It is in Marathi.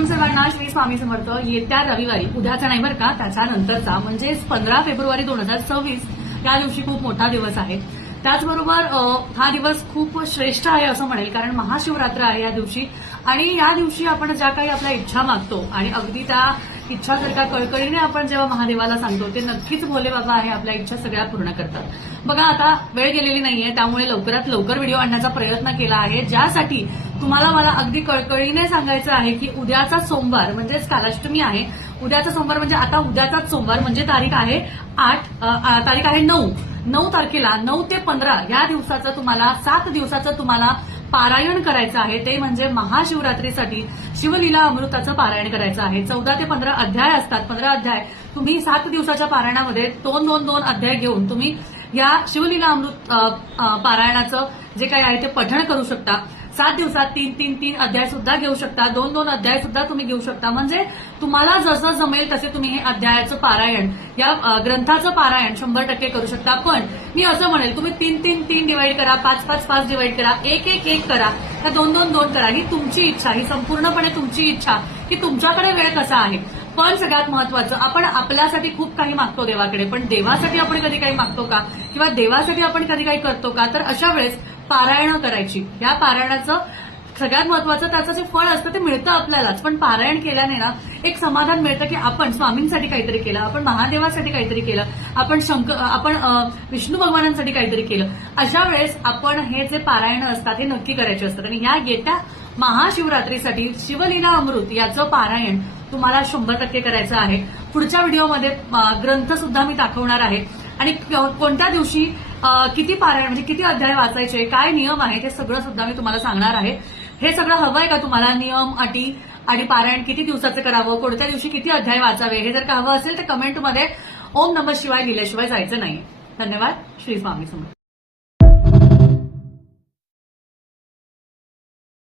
आपण सर्वांना श्री स्वामी समर्थ. येत्या रविवारी, उद्याचा नाही बरं का, त्याच्यानंतरचा म्हणजेच 15 फेब्रुवारी 2026 या दिवशी खूप मोठा दिवस आहे. त्याचबरोबर हा दिवस खूप श्रेष्ठ आहे असं म्हणेल, कारण महाशिवरात्र आहे या दिवशी. आणि या दिवशी आपण ज्या काही आपल्या इच्छा मागतो आणि अगदी त्या इच्छा जर का कळकळीने आपण जेव्हा महादेवाला सांगतो, ते नक्कीच भोले बाबा आहे आपल्या इच्छा सगळ्या पूर्ण करतात. बघा, आता वेळ गेलेली नाहीये, त्यामुळे लवकरात लवकर व्हिडिओ आणण्याचा प्रयत्न केला आहे, ज्यासाठी तुम्हाला मला अगदी कळकळीने सांगायचं आहे की उद्याचा सोमवार म्हणजेच कालाष्टमी आहे. उद्याचा सोमवार म्हणजे आता उद्याचाच सोमवार म्हणजे तारीख आहे 9 तारखेला 9 ते 15 या दिवसाचं तुम्हाला 7 दिवसाचं तुम्हाला पारायण करायचं आहे. ते म्हणजे महाशिवरात्रीसाठी शिवलीला अमृताचं पारायण करायचं आहे. 14 ते 15 अध्याय असतात. 15 अध्याय तुम्ही 7 दिवसाच्या पारायणामध्ये 2 अध्याय घेऊन तुम्ही या शिवलीला अमृत पारायणाचं जे काही आहे ते पठण करू शकता. 7 दिवसात 3 अध्याय सुद्धा घेऊ शकता. 2 अध्याय सुद्धा तुम्ही घेऊ शकता. म्हणजे तुम्हाला जसं जमेल तसे तुम्ही हे अध्यायाचं पारायण, या ग्रंथाचं पारायण 100% करू शकता. पण मी असं म्हणेल, तुम्ही 3 डिवाइड करा, 5 डिवाइड करा, 1 करा, त्या 2 करा. ही तुमची इच्छा, ही संपूर्णपणे तुमची इच्छा की तुमच्याकडे वेळ कसा आहे. पण सगळ्यात महत्वाचं, आपण आपल्यासाठी खूप काही मागतो देवाकडे, पण देवासाठी आपण कधी काही मागतो का, किंवा देवासाठी आपण कधी काही करतो का? तर अशा वेळेस पारायण करायची. या पारायणाचं सगळ्यात महत्वाचं त्याचं जे फळ असतं ते मिळतं आपल्यालाच, पण पारायण केल्याने ना एक समाधान मिळतं की आपण स्वामींसाठी काहीतरी केलं, आपण महादेवासाठी काहीतरी केलं, आपण विष्णू भगवानांसाठी काहीतरी केलं. अशा वेळेस आपण हे जे पारायण असतात हे नक्की करायचे असतात. आणि या येत्या महाशिवरात्रीसाठी शिवलीला अमृत याचं पारायण तुम्हाला 100% करायचं आहे. पुढच्या व्हिडिओमध्ये ग्रंथ सुद्धा मी दाखवणार आहे आणि कोणत्या दिवशी किती पारायण म्हणजे किती अध्याय वाचायचे, काय नियम आहे, ते सगळं सुद्धा मी तुम्हाला सांगणार आहे. हे सगळं हवंय का तुम्हाला? नियम, अटी आणि पारायण किती दिवसाचं करावं, कोणत्या दिवशी किती अध्याय वाचावे, हे जर का हवं असेल तर कमेंटमध्ये ओम नमः शिवाय लिहिल्याशिवाय जायचं नाही. धन्यवाद. श्री स्वामी समर्थ.